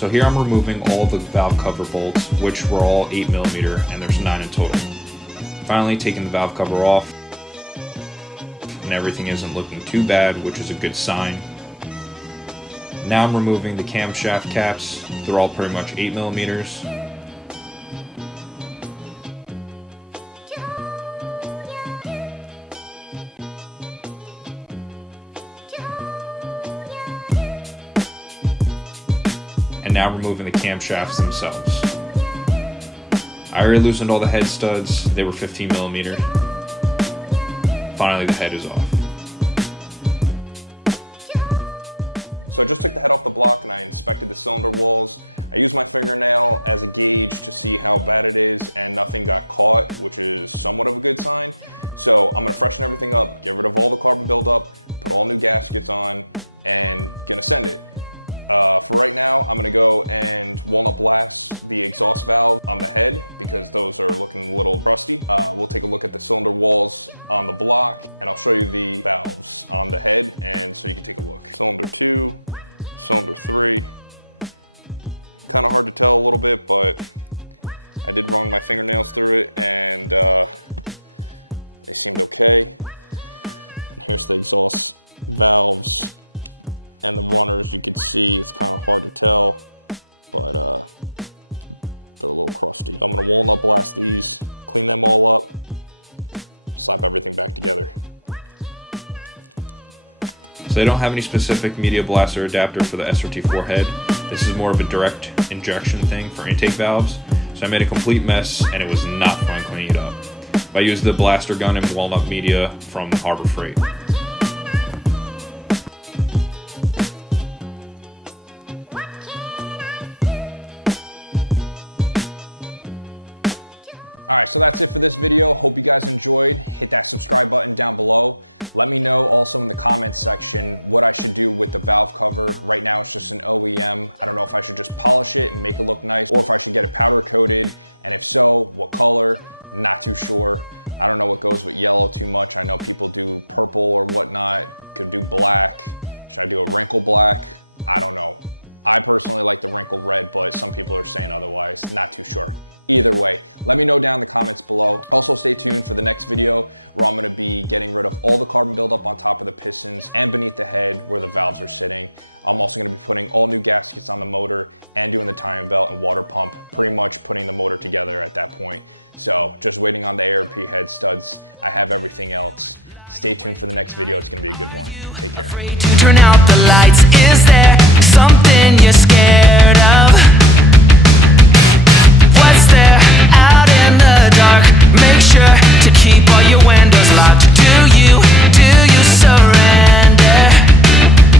So here I'm removing all the valve cover bolts, which were all 8mm, and there's 9 in total. Finally taking the valve cover off, and everything isn't looking too bad, which is a good sign. Now I'm removing the camshaft caps. They're all pretty much 8mm. And now removing the camshafts themselves. I already loosened all the head studs. They were 15mm. Finally, the head is off. So they don't have any specific media blaster adapter for the SRT4 head. This is more of a direct injection thing for intake valves. So I made a complete mess and it was not fun cleaning it up. But I used the blaster gun and Walnut media from Harbor Freight. Afraid to turn out the lights? Is there something you're scared